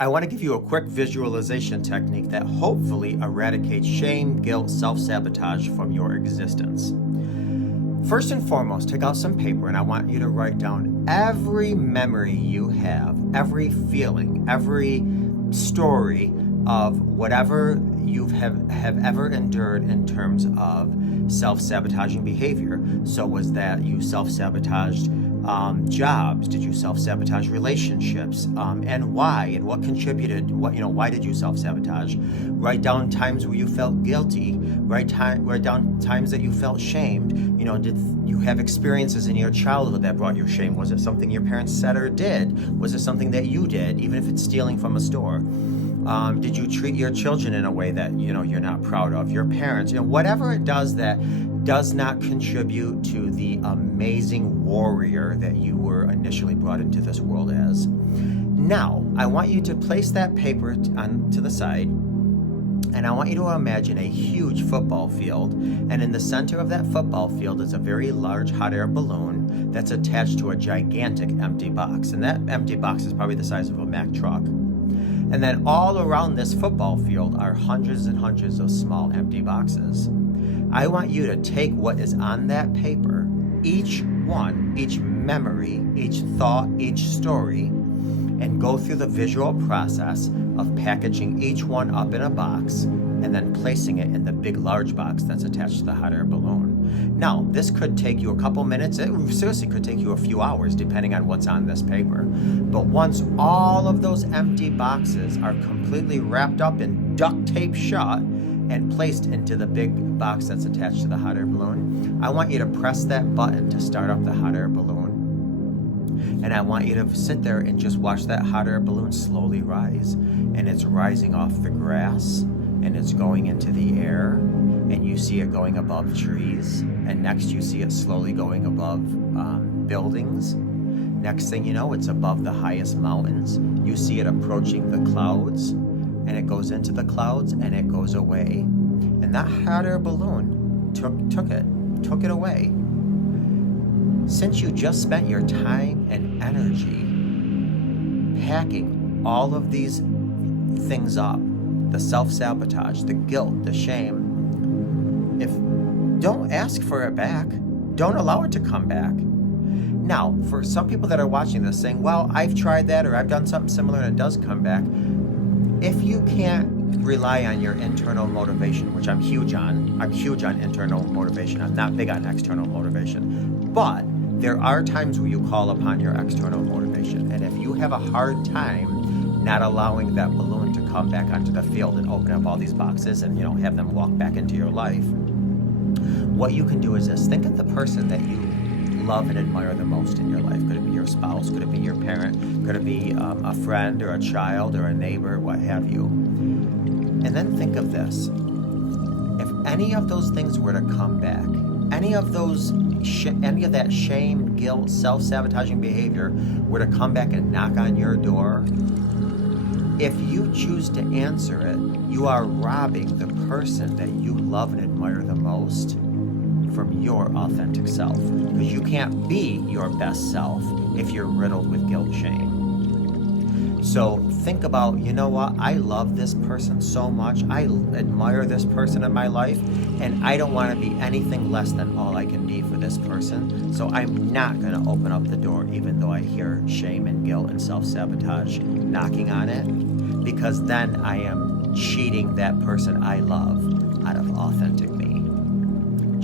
I want to give you a quick visualization technique that hopefully eradicates shame, guilt, self-sabotage from your existence. First and foremost, take out some paper and I want you to write down every memory you have, every feeling, every story of whatever you have ever endured in terms of self-sabotaging behavior. So was that you self-sabotaged jobs? Did you self-sabotage relationships? And why? And what contributed? Why did you self-sabotage? Write down times where you felt guilty. Write down times that you felt shamed. Did you have experiences in your childhood that brought you shame? Was it something your parents said or did? Was it something that you did, even if it's stealing from a store? Did you treat your children in a way that you're not proud of? Your parents, whatever it does that does not contribute to the amazing warrior that you were initially brought into this world as. Now, I want you to place that paper to the side, and I want you to imagine a huge football field, and in the center of that football field is a very large hot air balloon that's attached to a gigantic empty box, and that empty box is probably the size of a Mack truck. And then all around this football field are hundreds and hundreds of small empty boxes. I want you to take what is on that paper, each one, each memory, each thought, each story, and go through the visual process of packaging each one up in a box and then placing it in the big large box that's attached to the hot air balloon. Now, this could take you a couple minutes. It seriously could take you a few hours depending on what's on this paper. But once all of those empty boxes are completely wrapped up and duct taped shut and placed into the big box that's attached to the hot air balloon, I want you to press that button to start up the hot air balloon. And I want you to sit there and just watch that hot air balloon slowly rise. And it's rising off the grass, and it's going into the air, and you see it going above trees, and next you see it slowly going above buildings. Next thing you know, it's above the highest mountains. You see it approaching the clouds, and it goes into the clouds, and it goes away. And that hot air balloon took it away. Since you just spent your time and energy packing all of these things up, the self-sabotage, the guilt, the shame, don't ask for it back. Don't allow it to come back. Now, for some people that are watching this saying, well, I've tried that or I've done something similar and it does come back. If you can't rely on your internal motivation, which I'm huge on internal motivation. I'm not big on external motivation. But there are times where you call upon your external motivation. And if you have a hard time not allowing that balloon to come back onto the field and open up all these boxes and have them walk back into your life, what you can do is this. Think of the person that you love and admire the most in your life. Could it be your spouse? Could it be your parent? Could it be a friend or a child or a neighbor, what have you? And then think of this. If any of those things were to come back, any of that shame, guilt, self-sabotaging behavior were to come back and knock on your door, if you choose to answer it, you are robbing the person that you love and admire the most from your authentic self. Because you can't be your best self if you're riddled with guilt, shame. So think about, I love this person so much. I admire this person in my life, and I don't want to be anything less than all I can be for this person. So I'm not going to open up the door, even though I hear shame and guilt and self-sabotage knocking on it, because then I am cheating that person I love out of authentic me.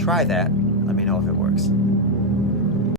Try that. Let me know if it works.